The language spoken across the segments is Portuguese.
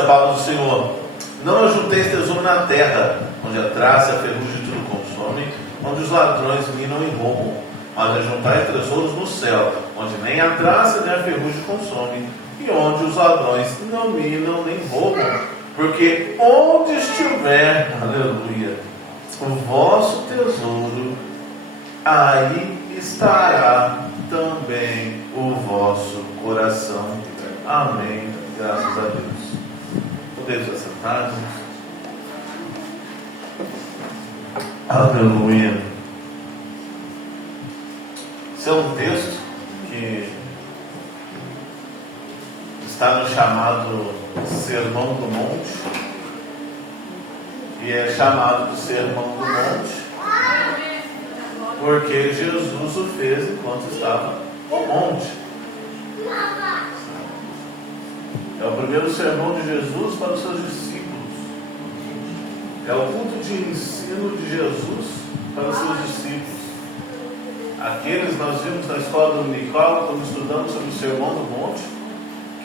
Essa é a palavra do Senhor. Não ajunteis tesouro na terra, onde a traça e a ferrugem tudo consomem, onde os ladrões minam e roubam. Mas ajuntai tesouros no céu, onde nem a traça nem a ferrugem consomem, e onde os ladrões não minam nem roubam. Porque onde estiver, aleluia, o vosso tesouro, aí estará também o vosso coração. Amém. Graças a Deus. Podemos assentar-nos. Aleluia. Esse é um texto que está no chamado Sermão do Monte, e é chamado de Sermão do Monte porque Jesus o fez enquanto estava no monte. É o primeiro sermão de Jesus para os seus discípulos. É o culto de ensino de Jesus para os seus discípulos. Aqueles nós vimos na escola dominical, quando estudamos sobre o Sermão do Monte,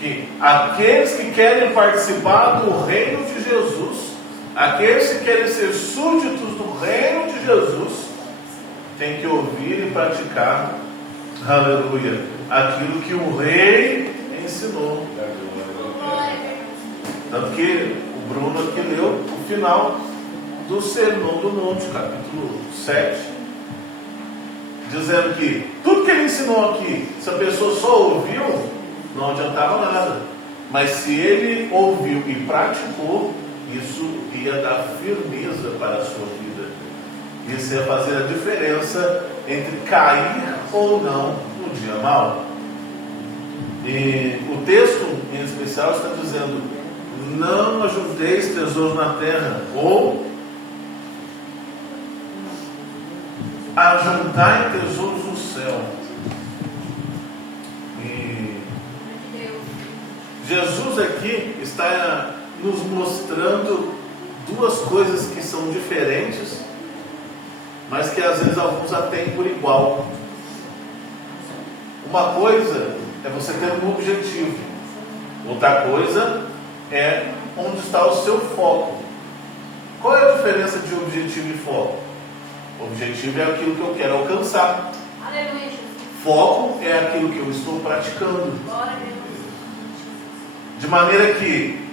que aqueles que querem participar do reino de Jesus, aqueles que querem ser súditos do reino de Jesus, têm que ouvir e praticar, aleluia, aquilo que o rei ensinou. Tanto que o Bruno aqui leu o final do Sermão do Monte, capítulo 7, dizendo que tudo que ele ensinou aqui, se a pessoa só ouviu, não adiantava nada. Mas se ele ouviu e praticou, isso ia dar firmeza para a sua vida. Isso ia fazer a diferença entre cair ou não no dia mau. E o texto em especial está dizendo: não ajunteis tesouro na terra, ou ajuntai tesouros no céu. E Jesus aqui está nos mostrando duas coisas que são diferentes, mas que às vezes alguns a têm por igual. Uma coisa é você ter um objetivo, outra coisa é onde está o seu foco. Qual é a diferença de objetivo e foco? O objetivo é aquilo que eu quero alcançar. Aleluia. Foco é aquilo que eu estou praticando. De maneira que,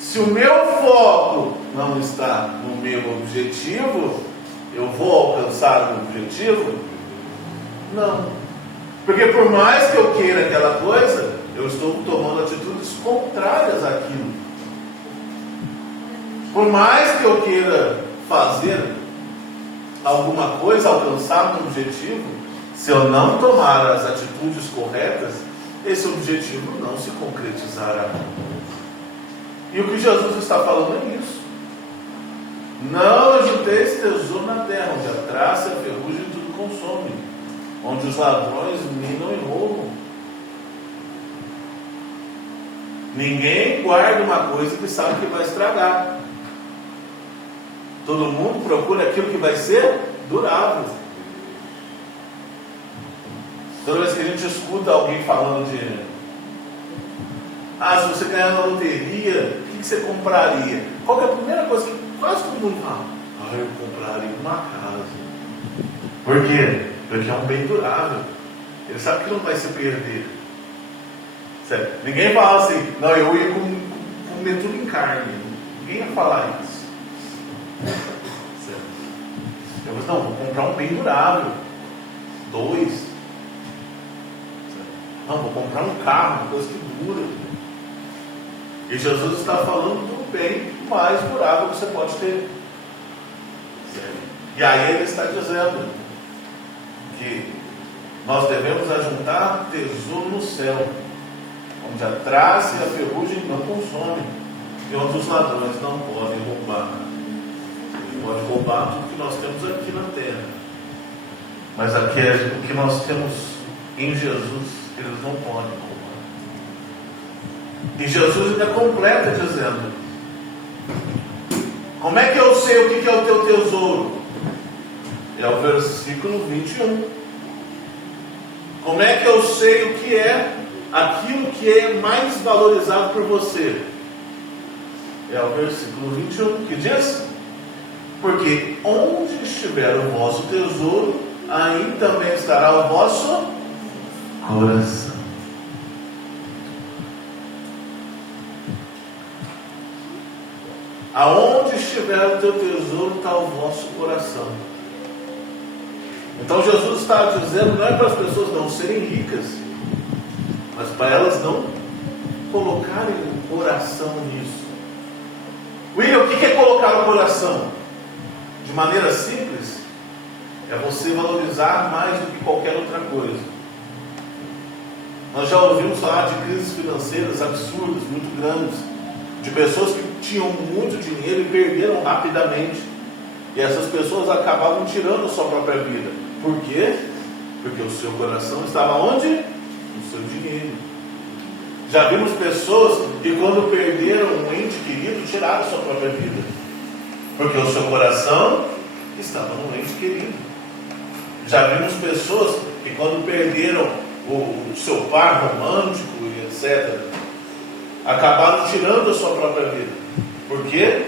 se o meu foco não está no meu objetivo, eu vou alcançar o objetivo? Não. Porque por mais que eu queira aquela coisa, eu estou tomando atitudes contrárias àquilo. Por mais que eu queira fazer alguma coisa, alcançar um objetivo, se eu não tomar as atitudes corretas, esse objetivo não se concretizará. E o que Jesus está falando é isso. Não ajunteis tesouro na terra, onde a traça e a ferrugem tudo consome, onde os ladrões minam e roubam. Ninguém guarda uma coisa que sabe que vai estragar. Todo mundo procura aquilo que vai ser durável. Toda vez que a gente escuta alguém falando de se você ganhar na loteria, o que você compraria? Qual que é a primeira coisa que quase todo mundo fala? Eu compraria uma casa. Por quê? Porque é um bem durável. Ele sabe que não vai se perder. Certo? Ninguém fala assim, não, eu ia comer tudo em carne. Ninguém ia falar isso. Certo? Eu falei, não, vou comprar um bem durável. 2. Certo? Não, vou comprar um carro, uma coisa que dura. E Jesus está falando do bem mais durável que você pode ter. Certo? E aí ele está dizendo que nós devemos ajuntar tesouro no céu, onde a traça e a ferrugem não consomem, e onde os ladrões não podem roubar. Eles podem roubar tudo que nós temos aqui na terra, mas aqui é o que nós temos em Jesus, eles não podem roubar. E Jesus ainda completa dizendo: como é que eu sei o que é o teu tesouro? É o versículo 21. Como é que eu sei o que é aquilo que é mais valorizado por você? é o versículo 21, que diz: porque onde estiver o vosso tesouro, aí também estará o vosso coração. Aonde estiver o teu tesouro, está o vosso coração. Então Jesus está dizendo, não é para as pessoas não serem ricas, mas para elas não colocarem o coração nisso. William, o que é colocar o coração? De maneira simples, é você valorizar mais do que qualquer outra coisa. Nós já ouvimos falar de crises financeiras absurdas, muito grandes, de pessoas que tinham muito dinheiro e perderam rapidamente, e essas pessoas acabavam tirando a sua própria vida. Por quê? Porque o seu coração estava onde? No seu dinheiro. Já vimos pessoas que quando perderam um ente querido, tiraram a sua própria vida, porque o seu coração estava no ente querido. Já vimos pessoas que quando perderam o seu par romântico e etc., acabaram tirando a sua própria vida. Por quê?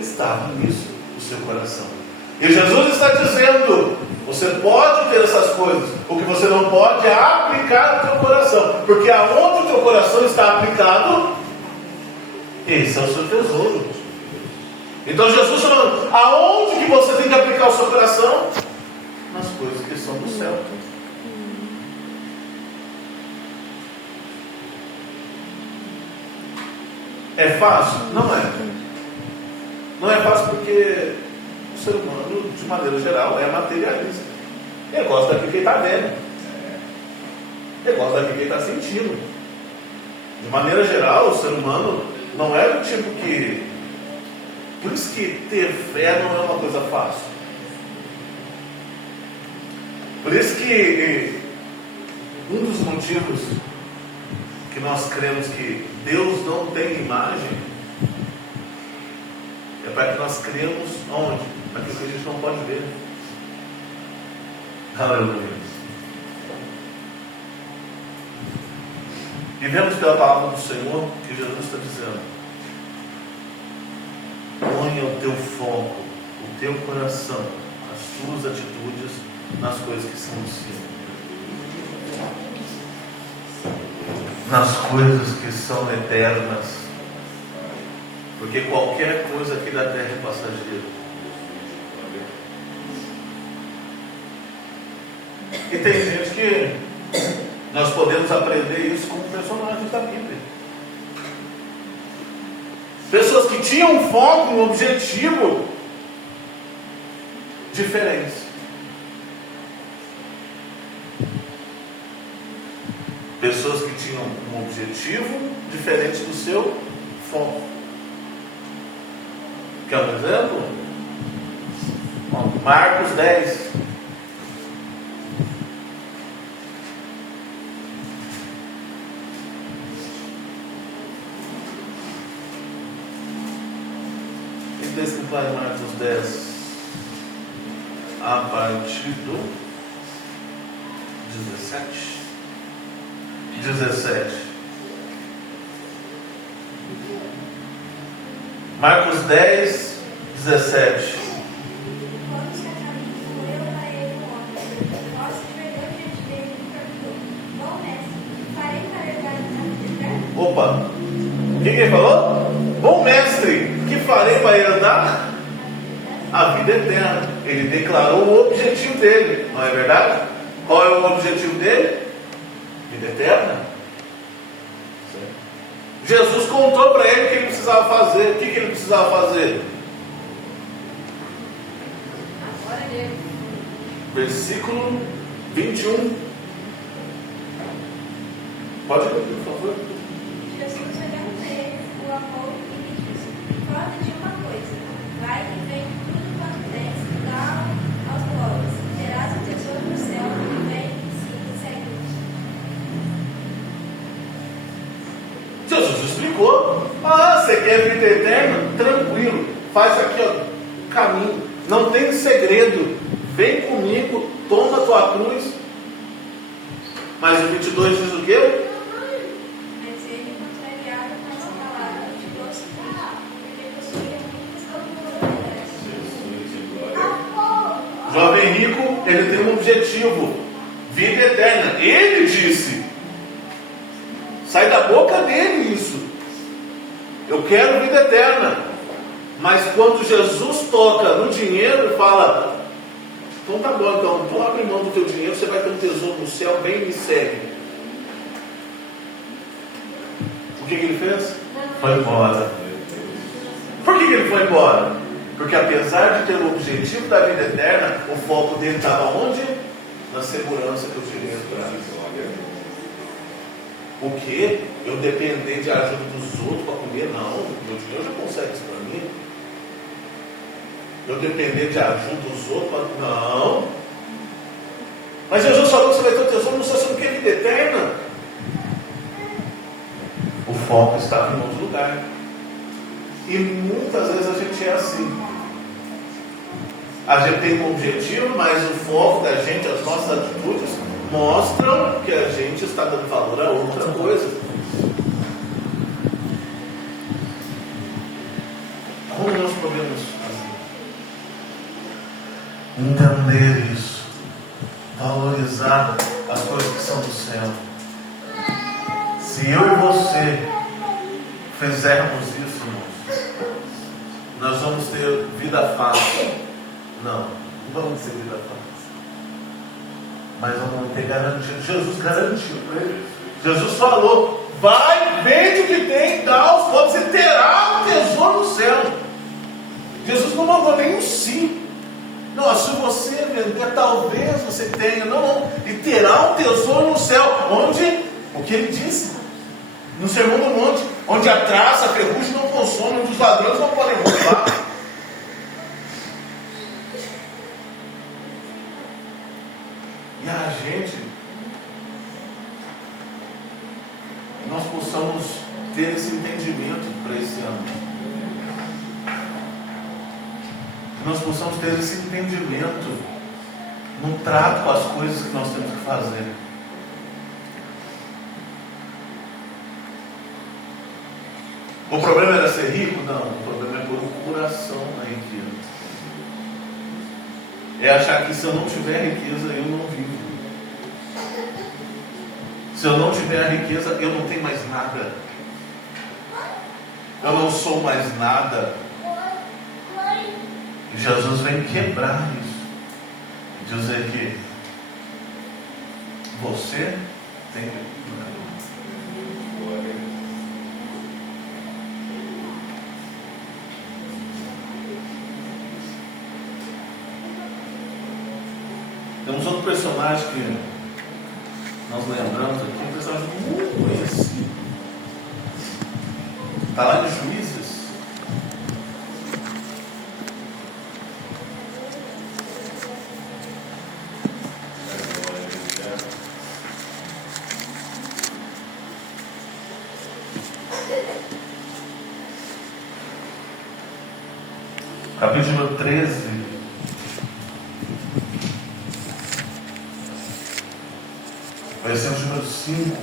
Estava nisso o seu coração. E Jesus está dizendo, você pode ter essas coisas, o que você não pode é aplicar no teu coração, porque aonde o teu coração está aplicado, esse é o seu tesouro. Então Jesus está falando, aonde que você tem que aplicar o seu coração? Nas coisas que são do céu. É fácil? Não é. Não é fácil porque o ser humano, de maneira geral, é materialista. Ele gosta daquilo que ele está vendo. Ele gosta daquilo que ele está sentindo. De maneira geral, o ser humano não é do tipo que... Por isso que ter fé não é uma coisa fácil. Por isso que um dos motivos que nós cremos que Deus não tem imagem é para que nós cremos onde? Naquilo que a gente não pode ver. Aleluia. E vemos pela palavra do Senhor que Jesus está dizendo: ponha o teu foco, o teu coração, as tuas atitudes nas coisas que são do céu, nas coisas que são eternas, porque qualquer coisa aqui da terra é passageira. E tem gente que nós podemos aprender isso como personagens da Bíblia. Pessoas que tinham um foco, um objetivo diferente. Pessoas que tinham um objetivo diferente do seu foco. Quer um exemplo? Bom, Marcos 10. O que está escrito lá em Marcos 10? A partir do 17. Marcos 10, 17. Opa, o que ele falou? Bom mestre, que farei para herdar a vida eterna? Ele declarou o objetivo dele, não é verdade? Qual é o objetivo dele? Vida eterna. Jesus contou para ele o que ele precisava fazer. O que ele precisava fazer? Versículo 21. Pode ler, por favor. Jesus olhando para ele, o amou e lhe disse: conta-te uma coisa, vai e vende tudo quanto tens, dá aos pobres, terás o tesouro no céu, e vem e segue-me. Jesus explicou. Você quer vida eterna? Tranquilo, faz aqui o caminho, não tem segredo, vem comigo, toma a tua cruz. Mas o 22 diz o quê? Mas ele, contrariado com essa palavra, ficou-se triste, O jovem rico, ele tem um objetivo: vida eterna. Ele disse, sai da boca dele isso: eu quero vida eterna. Mas quando Jesus toca no dinheiro, ele fala: então tá bom, então tu abre mão do teu dinheiro, você vai ter um tesouro no céu, vem e me segue. O que ele fez? Foi embora. Por que ele foi embora? Porque apesar de ter o objetivo da vida eterna, o foco dele estava onde? Na segurança que o dinheiro traz. O que? Eu depender de ajuda dos outros para comer? Não, meu dinheiro já consegue isso para mim. Eu depender de ajuda dos outros para... Não. Mas Jesus falou que você vai ter o tesouro no céu, você não quer vida eterna. O foco estava em outro lugar. E muitas vezes a gente é assim. A gente tem um objetivo, mas o foco da gente, as nossas atitudes, mostram que a gente está dando valor a outra coisa. Como nós podemos entender isso? Valorizar as coisas que são do céu. Se eu e você fizermos isso, irmãos, nós vamos ter vida fácil. Não vamos ter vida fácil, mas vamos ter garantia. Jesus garantiu para ele. Jesus falou: vai, vende o que tem, dá aos pobres, você terá um tesouro no céu. Jesus não mandou nenhum sim. Não, se você vender, talvez você tenha. Não, e terá um tesouro no céu. Onde? O que ele disse no Sermão do Monte: onde a traça, a ferrugem não consome, onde os ladrões não podem roubar. E a gente, nós possamos ter esse entendimento para esse ano. Nós possamos ter esse entendimento no trato com as coisas que nós temos que fazer. O problema era ser rico? Não, o problema é pôr o coração na riqueza. É achar que se eu não tiver riqueza, eu não vivo. Se eu não tiver a riqueza, eu não tenho mais nada. Eu não sou mais nada. E Jesus vem quebrar isso. Dizer que você tem temos outro personagem que nós lembramos aqui, um personagem muito conhecido. Está lá em Juízes. Capítulo 13. Versículo número 5.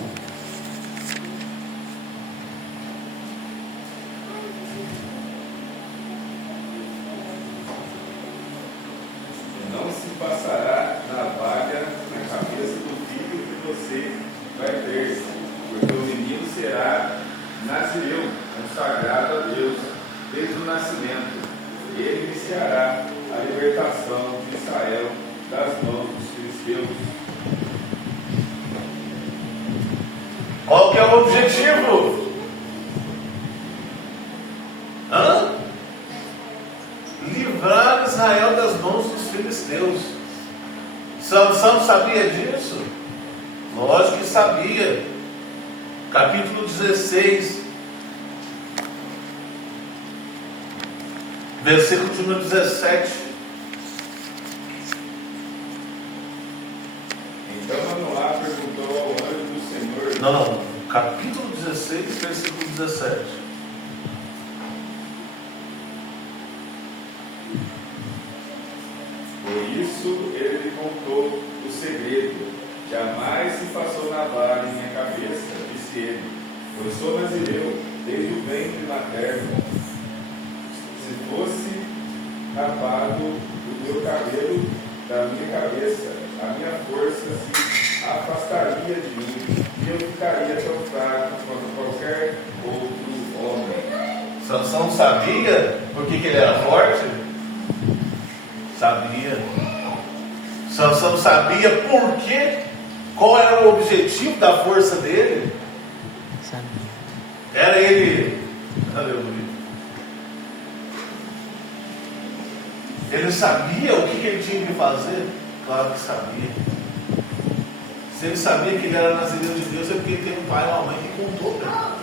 Não se passará navalha na cabeça do filho que você vai ter, porque o menino será nazireu, consagrado a Deus, desde o nascimento. Ele iniciará a libertação de Israel das mãos dos filisteus. Qual que é o objetivo? Livrar Israel das mãos dos filisteus. Sansão sabia disso? Lógico que sabia. Capítulo 16, versículo número 17. Então Manoá perguntou ao anjo do Senhor. Não, capítulo 16, versículo 17. Por isso ele lhe contou o segredo. Jamais se passou navalha em minha cabeça, disse ele, pois sou nazireu desde o ventre materno. Se fosse rapado o meu cabelo da minha cabeça, a minha força se afastaria de mim e eu ficaria tão fraco quanto qualquer outro homem. Sansão sabia por que ele era forte? Sabia. Sansão sabia por quê? Qual era o objetivo da força dele? Era ele. Aleluia. Ele sabia o que ele tinha que fazer? Claro que sabia. Se ele sabia que ele era nazireu de Deus, é porque ele tem um pai e uma mãe que contou para ele.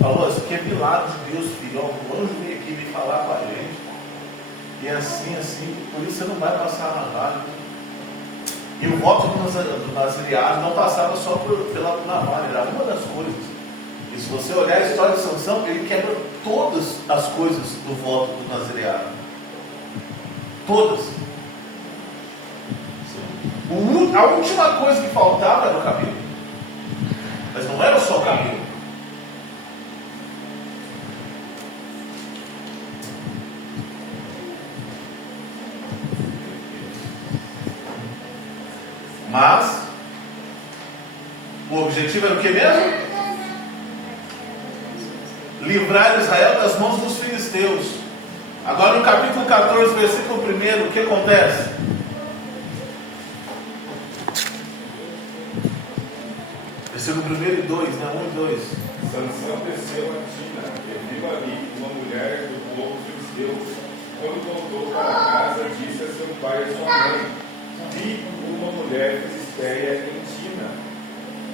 Falou, isso aqui é milagre de Deus, filho. O anjo veio aqui me falar com a gente. E é assim, assim. Por isso você não vai passar na navalha. E o voto do nazireado não passava só pela navalha, era uma das coisas. E se você olhar a história de Sansão, ele quebra todas as coisas do voto do nazireado. Todas. A última coisa que faltava era o cabelo. Mas não era só o cabelo. Mas o objetivo era o que mesmo? Livrar Israel das mãos dos filisteus. Agora no capítulo 14, versículo 1, o que acontece? Versículo 1 e 2, né? 1 e 2. Sansão desceu a Tina, e viu ali uma mulher do povo filisteu. Quando voltou para casa, disse a seu pai e a sua mãe: vi uma mulher filisteia em Tina.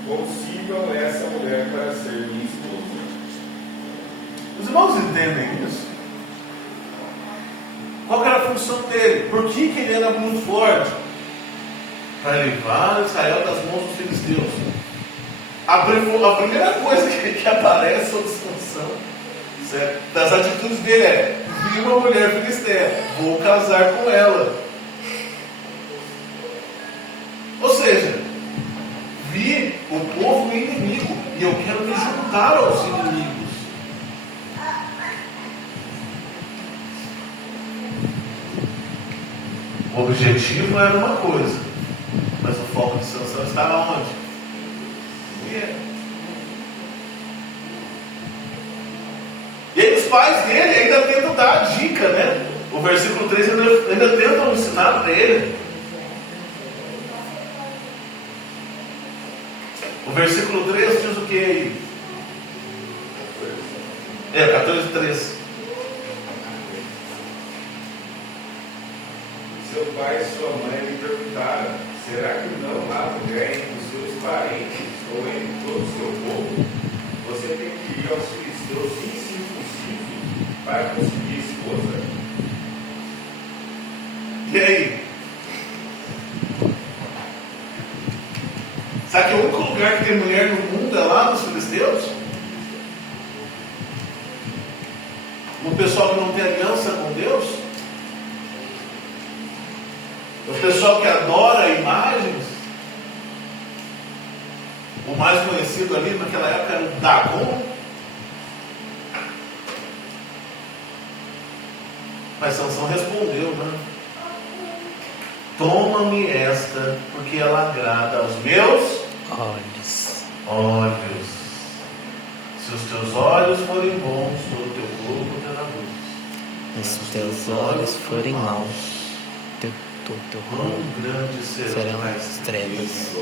Consigam essa mulher para ser minha esposa. Os irmãos entendem isso? Qual era a função dele? Por que ele era muito forte? Para livrar Israel das mãos dos filisteus. A primeira coisa que aparece sobre Sansão, certo? Das atitudes dele é: vi uma mulher filisteia, vou casar com ela. Ou seja, vi o povo inimigo e eu quero me juntar aos inimigos. O objetivo era uma coisa, mas o foco de Sansão estava onde? E aí os pais dele ainda tentam dar a dica, né? O versículo 3 ainda tentam ensinar para ele. O versículo 3 diz o que aí? 14:3. Seu pai e sua mãe lhe perguntaram: será que não há mulher entre os seus parentes ou entre todo o seu povo? Você tem que ir aos filisteus incircuncisos para conseguir esposa. E aí? Sabe que o único lugar que tem mulher no mundo é lá nos filisteus? O pessoal que não tem aliança com Deus? O pessoal que adora imagens? O mais conhecido ali naquela época era o Dagon. Mas Sansão respondeu, né? Toma-me esta, porque ela agrada aos meus olhos. Se os teus olhos forem bons, todo o teu corpo terá luz. Se os teus olhos forem maus, teu quão grandes serão as trevas.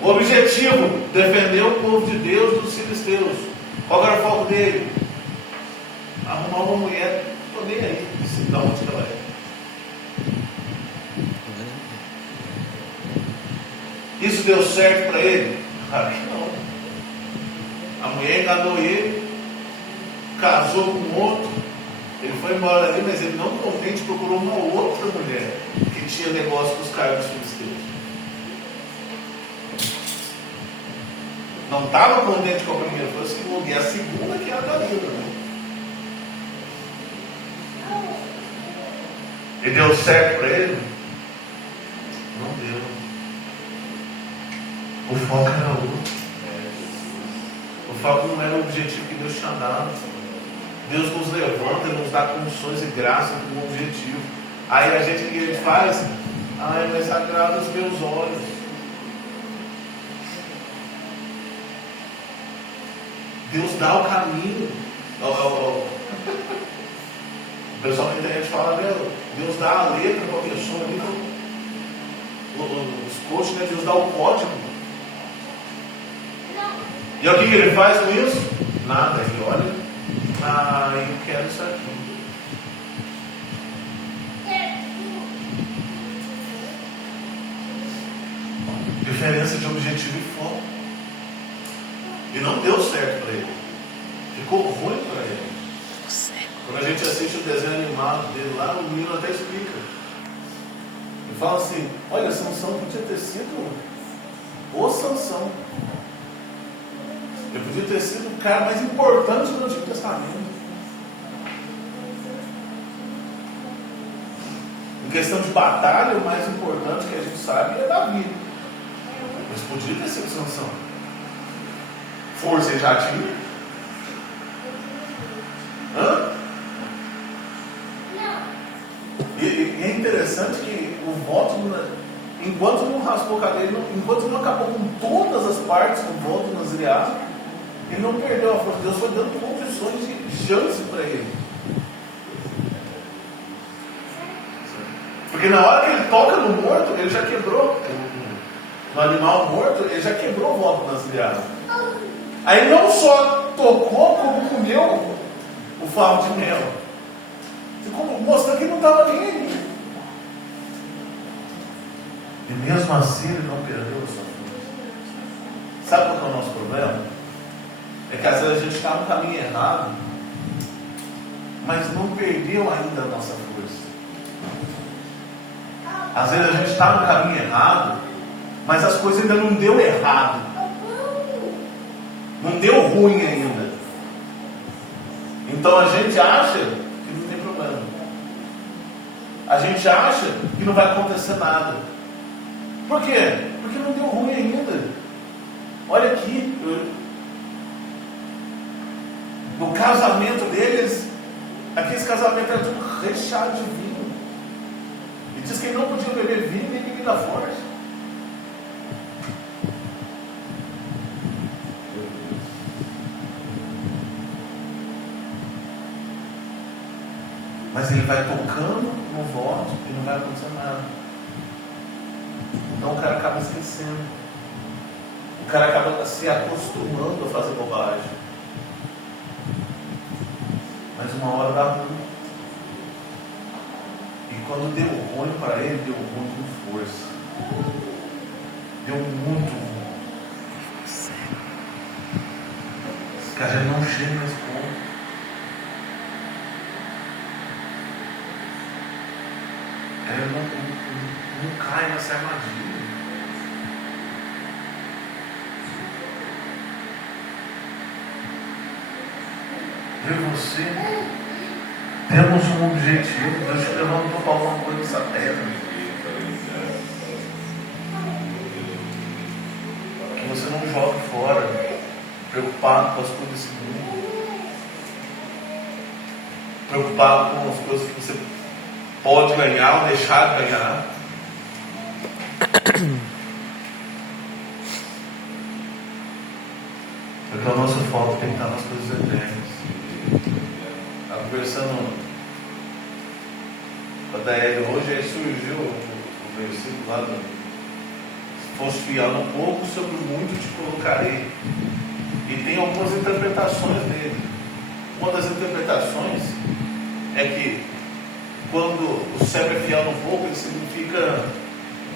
O objetivo: defender o povo de Deus dos filisteus. Qual era o foco dele? Arrumar uma mulher. Estou nem aí, da onde ela é. Isso deu certo para ele? Claro que não. A mulher enganou ele, casou com outro, ele foi embora ali, mas ele não contente procurou uma outra mulher que tinha negócio com os cargos filisteus. Não estava contente com a primeira, foi a segunda, e a segunda que é a Dalila, né? E deu certo para ele? Não deu. O foco era outro. O fato não era o objetivo que Deus tinha dado. Deus nos levanta, nos dá condições e graça com um objetivo. Aí a gente, o que ele faz? Mas agrada os meus olhos. Deus dá o caminho. O pessoal na internet fala, Deus dá a letra para a pessoa ali. Os coaches, né? Deus dá o código. E o que ele faz com isso? Nada. Ele olha. Eu quero isso aqui. Diferença de objetivo e foco. E não deu certo para ele. Ficou ruim para ele. Quando a gente assiste o desenho animado dele lá, o menino até explica. Ele fala assim, olha, Sansão podia ter sido o Sansão. Ele podia ter sido o cara mais importante do Antigo Testamento. Em questão de batalha, o mais importante que a gente sabe é Davi. Mas podia ter sido Sansão. Força ele já tinha? E é interessante que o voto, enquanto não raspou o cabelo, enquanto não acabou com todas as partes do voto nasiriado, ele não perdeu a força. Deus foi dando condições de chance para ele. Porque na hora que ele toca no morto, ele já quebrou. No animal morto, ele já quebrou o voto nasiriado. Aí não só tocou, como comeu o favo de mel. Mostrando que não estava nem ali. E mesmo assim ele não perdeu a sua força. Sabe qual é o nosso problema? É que às vezes a gente está no caminho errado, mas não perdeu ainda a nossa força. Às vezes a gente está no caminho errado, mas as coisas ainda não deu errado. Não deu ruim ainda. Então a gente acha que não tem problema. A gente acha que não vai acontecer nada. Por quê? Porque não deu ruim ainda. Olha aqui. No casamento deles, aquele casamento era tudo recheado de vinho. E diz que ele não podia beber vinho nem bebida forte. Mas ele vai tocando no voto e não vai acontecer nada. Então o cara acaba esquecendo. O cara acaba se acostumando a fazer bobagem. Mas uma hora dá ruim. E quando deu ruim para ele, deu ruim com força. Deu muito ruim. Esse cara já não chega nesse ponto. Ele não cai nessa armadilha. Eu e você temos um objetivo. Deus te levantou para alguma coisa nessa terra. Que você não jogue fora, preocupado com as coisas desse mundo, preocupado com as coisas que você pode ganhar ou deixar de ganhar. Porque o nosso foco tem que estar nas coisas eternas. Estava conversando com a Daélia hoje, aí surgiu o versículo lá do: se fosse fiel no pouco, sobre o muito te colocarei. E tem algumas interpretações dele. Uma das interpretações é que quando o servo é fiel no pouco, ele significa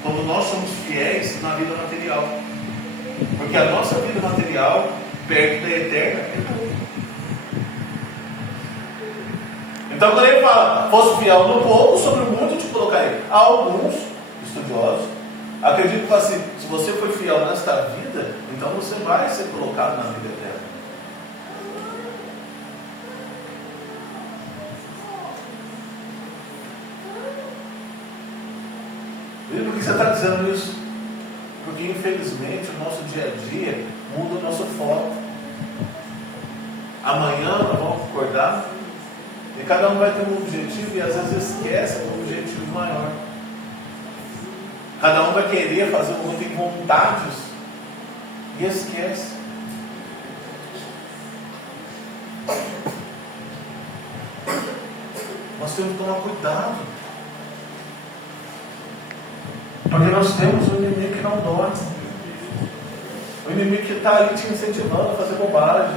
quando nós somos fiéis na vida material. Porque a nossa vida material, perto da eterna, é pouco. Então quando ele fala, fosse fiel no pouco, sobre o muito te colocarei. Há alguns estudiosos acreditam que assim, se você for fiel nesta vida, então você vai ser colocado na vida eterna. E por que você está dizendo isso? Porque infelizmente o nosso dia a dia muda o nosso foco. Amanhã nós vamos acordar e cada um vai ter um objetivo e às vezes esquece do objetivo maior. Cada um vai querer fazer um monte de vontades e esquece. Nós temos que tomar cuidado. Porque nós temos um inimigo que não dorme. O inimigo que está ali te incentivando a fazer bobagem.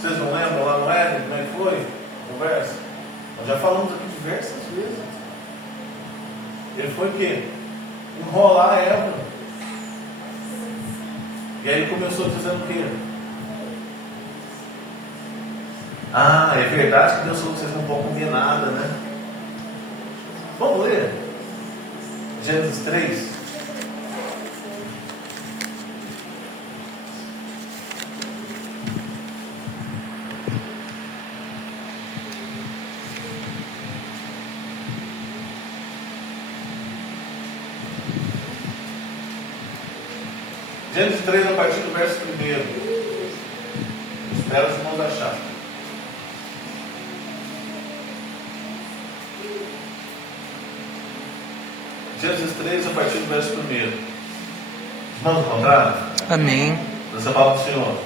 Vocês não lembram lá no Éden, como é que foi a conversa? Nós já falamos aqui diversas vezes. Ele foi o quê? Enrolar a Eva. E aí ele começou dizendo o quê? Ah, é verdade que Deus falou que vocês não vão comer nada, né? Vamos ler Gênesis 3. Gênesis 3, a partir do verso 1. Espero os irmãos acharem. Gênesis 3, a partir do verso 1. Os irmãos encontraram? Amém. Nessa palavra do Senhor.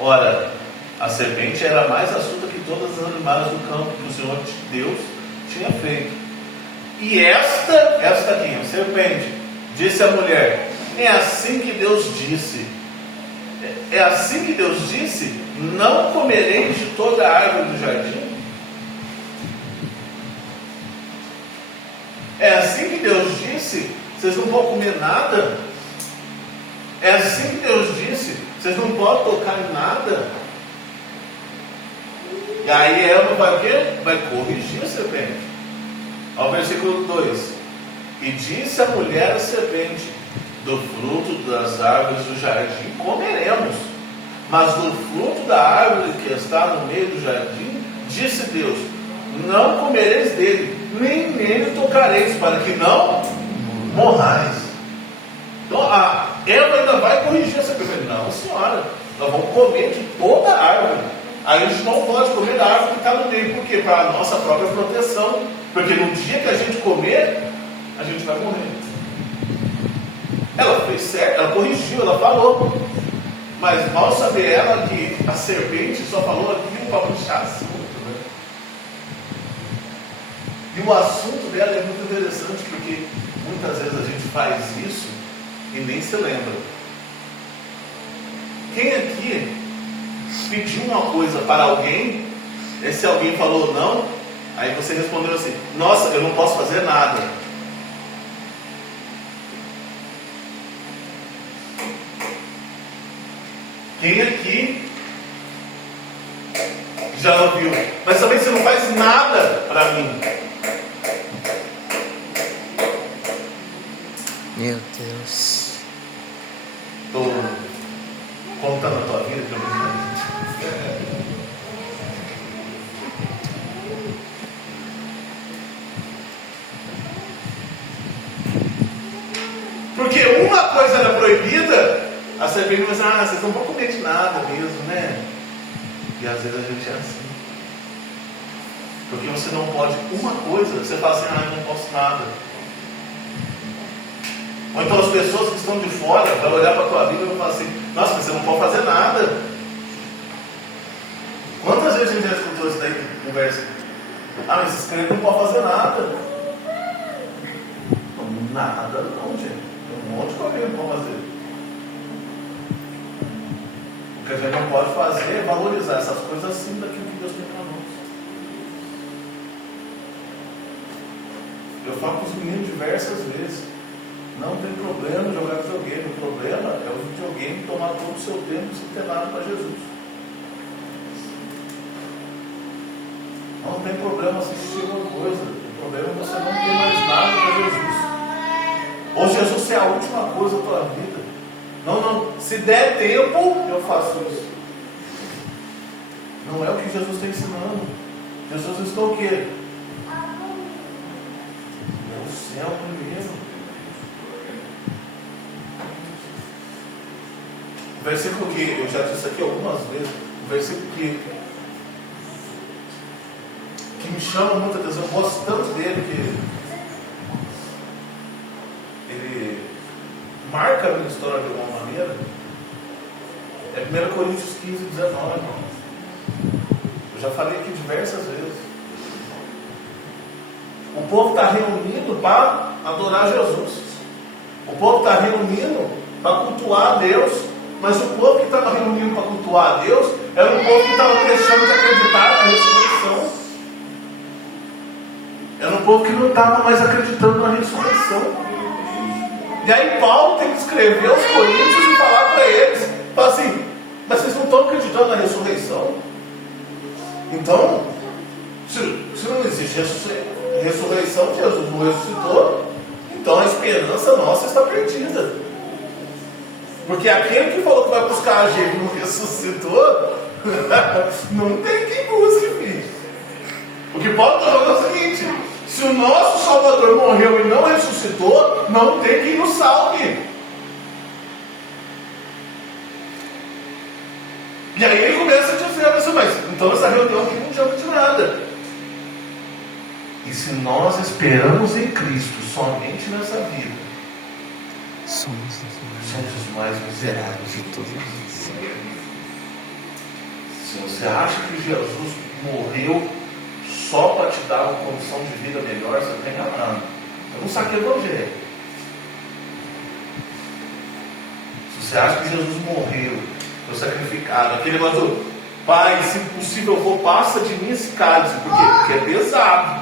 Ora, a serpente era mais astuta que todas as animais do campo que o Senhor Deus tinha feito. E esta aqui, a serpente, disse à mulher: é assim que Deus disse. É assim que Deus disse: não comereis de toda a árvore do jardim? É assim que Deus disse: vocês não vão comer nada? É assim que Deus disse: vocês não podem tocar em nada? E aí Eva vai o quê? Vai corrigir a serpente. Ao versículo 2: e disse a mulher à serpente: do fruto das árvores do jardim comeremos, mas do fruto da árvore que está no meio do jardim, disse Deus: não comereis dele, nem nele tocareis, para que não morrais. Então a Eva ainda vai corrigir essa pergunta. Não, senhora, nós vamos comer de toda a árvore. Aí a gente não pode comer da árvore que está no meio. Por quê? Para a nossa própria proteção. Porque no dia que a gente comer, a gente vai morrer. Ela fez certo, ela corrigiu, ela falou. Mas mal saber ela que a serpente só falou aquilo para puxar assunto, né? E o assunto dela é muito interessante, porque muitas vezes a gente faz isso e nem se lembra. Quem aqui pediu uma coisa para alguém, esse alguém falou não, aí você respondeu assim: nossa, eu não posso fazer nada. Quem aqui já ouviu? Mas também você não faz nada para mim. Meu Deus. Estou contando a tua vida para mim. Porque uma coisa era proibida, a serpente diz: ah, vocês não vão comer de nada mesmo, né? E às vezes a gente é assim. Porque você não pode uma coisa, você fala assim: ah, eu não posso nada. Ou então as pessoas que estão de fora vão olhar para a tua Bíblia e vão falar assim: nossa, mas você não pode fazer nada. Quantas vezes a gente já escutou isso daí em conversa? Ah, mas esses crentes não podem fazer nada. Nada não, gente. Tem um monte de coisa que não pode fazer. O que a gente não pode fazer é valorizar essas coisas acima daquilo que Deus tem para nós. Eu falo com os meninos diversas vezes: não tem problema jogar videogame. O problema é o videogame tomar todo o seu tempo sem ter nada para Jesus. Não tem problema assistir uma coisa. O problema é você não ter mais nada para Jesus. Ou Jesus ser a última coisa da tua vida. Não, se der tempo, eu faço isso. Não é o que Jesus está ensinando. Jesus está o quê? que eu já disse aqui algumas vezes, um versículo que me chama muita atenção, eu gosto tanto dele que ele marca a minha história de alguma maneira. É 1 Coríntios 15, 19, irmão. Eu já falei aqui diversas vezes. O povo está reunido para adorar Jesus. O povo está reunido para cultuar a Deus. Mas o povo que estava reunido para cultuar a Deus era um povo que estava deixando de acreditar na ressurreição. Era um povo que não estava mais acreditando na ressurreição. E aí Paulo tem que escrever aos Coríntios e falar para eles, fala assim, mas vocês não estão acreditando na ressurreição? Então, se não existe ressurreição, Jesus não ressuscitou, então a esperança nossa está perdida. Porque aquele que falou que vai buscar a gente e não ressuscitou, não tem quem busque, filho. O que Paulo está falando é o seguinte: se o nosso Salvador morreu e não ressuscitou, não tem quem nos salve. E aí ele começa a dizer assim, mas então essa reunião aqui não adianta de nada. E se nós esperamos em Cristo somente nessa vida, Somos os mais miseráveis de todos. Se você acha que Jesus morreu só para te dar uma condição de vida melhor, você está enganado. Eu não saquei o evangelho. Se você acha que Jesus morreu, foi sacrificado, aquele negócio do Pai, se possível eu vou, passa de mim esse cálice, porque é pesado.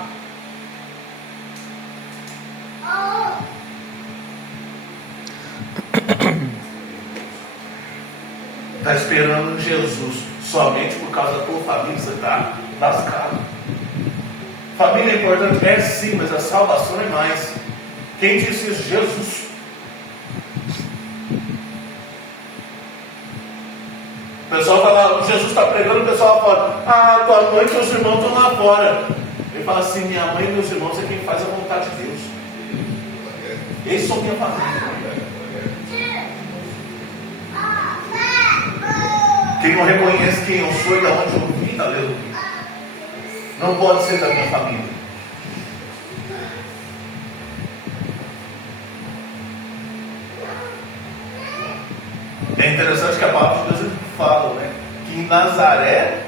Está esperando Jesus somente por causa da tua família, você está lascado. Família é importante, é sim, mas a salvação é mais. Quem disse isso? Jesus. O pessoal fala, Jesus está pregando, o pessoal fala, tua mãe e teus irmãos estão lá fora. Ele fala assim, minha mãe e meus irmãos é quem faz a vontade de Deus. Eles são minha família. Quem não reconhece quem eu sou e de onde eu vim, aleluia, não pode ser da minha família. É interessante que a palavra de Deus fala, né? Que em Nazaré,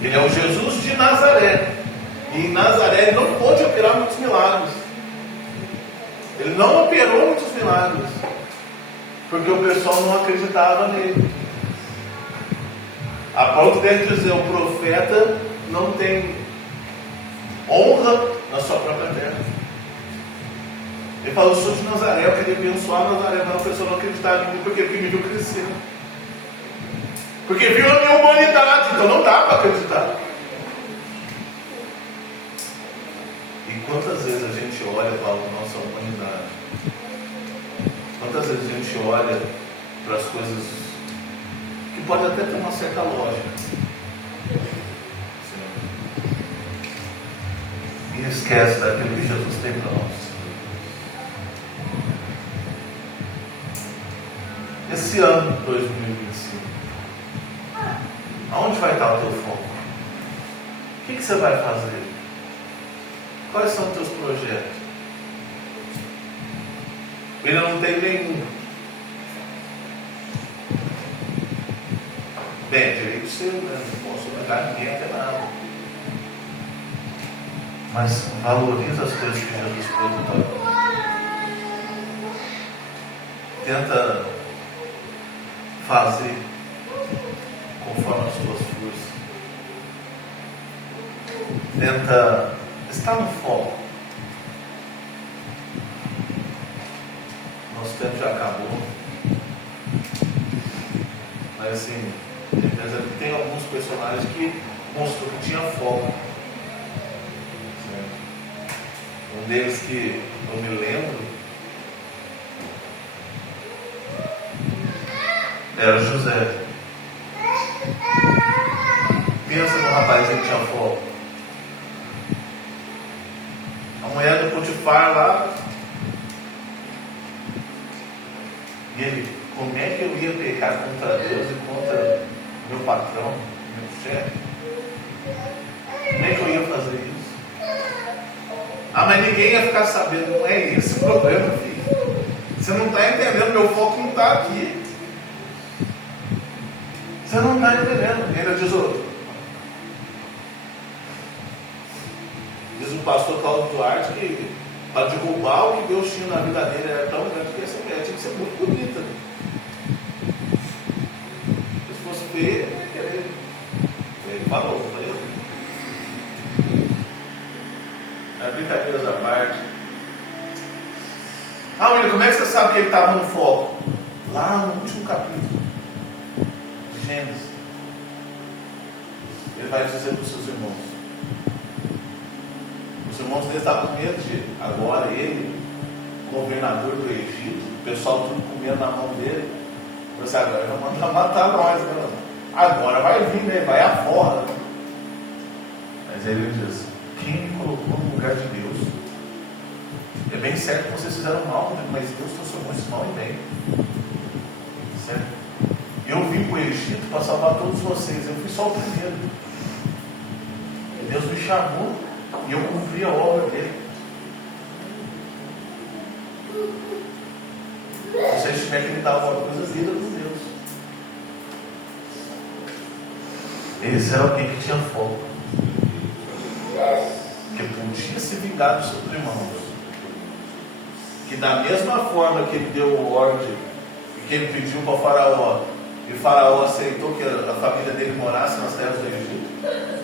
ele é o Jesus de Nazaré. E em Nazaré ele não pôde operar muitos milagres. Ele não operou muitos milagres. Porque o pessoal não acreditava nele. A ponto dele dizer, o profeta não tem honra na sua própria terra. Ele falou, eu sou de Nazaré, eu queria abençoar Nazaré, mas a pessoa não acreditava em mim porque me viu crescer. Porque viu a minha humanidade, então não dá para acreditar. E quantas vezes a gente olha para a nossa humanidade? Quantas vezes a gente olha para as coisas que pode até ter uma certa lógica, e esquece daquilo que Jesus tem para nós. Esse ano 2025, aonde vai estar o teu foco? O que você vai fazer? Quais são os teus projetos? Ele não tem nenhum. Bem, é direito seu, né? Não posso negar ninguém até nada. Mas valoriza as coisas que Jesus pôs no teu coração. Tenta fazer conforme as tuas forças. Tenta estar no foco. Nosso tempo já acabou. Mas assim, tem alguns personagens que mostrou que tinha foco. Um deles que eu me lembro era José. Pensa no rapaz que tinha foco. A mulher do Potifar lá, e ele Como é que eu ia pecar contra Deus e contra meu patrão, meu chefe? Como é que eu ia fazer isso? Ah, mas ninguém ia ficar sabendo. Não é esse o problema, filho. Você não está entendendo, meu foco não está aqui. Você não está entendendo. Ainda diz o pastor Cláudio Duarte que para derrubar o que Deus tinha na vida dele era tão grande que essa mulher tinha que ser muito bonita. Se fosse feia, ele ia querer. Ele falou, falei. Brincadeiras à parte. Ah, William, como é que você sabe que ele estava no foco? Lá no último capítulo de Gênesis, ele vai dizer para os seus irmãos. Os irmãos dele estavam com medo de agora ele, governador do Egito, o pessoal tudo comendo na mão dele. Você agora vai mandar matar nós, né? Agora vai vir, né? Vai afora. Mas ele diz: quem me colocou no lugar de Deus? É bem certo que vocês fizeram mal, mas Deus transformou esse mal em bem. Certo? Eu vim para o Egito para salvar todos vocês. Eu fui só o primeiro. Deus me chamou e eu cumpri a obra dele. Se vocês tiverem que me dar alguma coisa, lida com Deus. Esse era alguém que tinha foco, que podia se vingar dos seus irmãos. Que da mesma forma que ele deu ordem e que ele pediu para Faraó, e Faraó aceitou que a família dele morasse nas terras do Egito,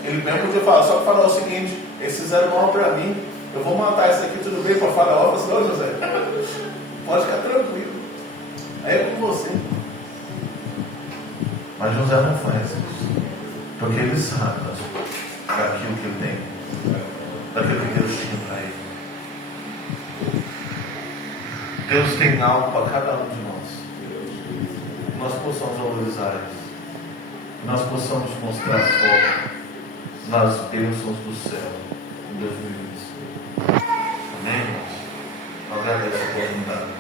ele mesmo podia falar: só que Faraó é o seguinte, eles fizeram mal para mim, eu vou matar isso aqui, tudo bem? Para Faraó, eu falei: ô José, pode ficar tranquilo, aí é com você. Mas José não faz isso, porque ele sabe daquilo que ele tem, daquilo que Deus tinha para ele. Deus tem algo para cada um de nós. Que nós possamos valorizar isso. Que nós possamos mostrar foco nas bênçãos do céu em 2025. Amém, irmãos? Eu agradeço a oportunidade.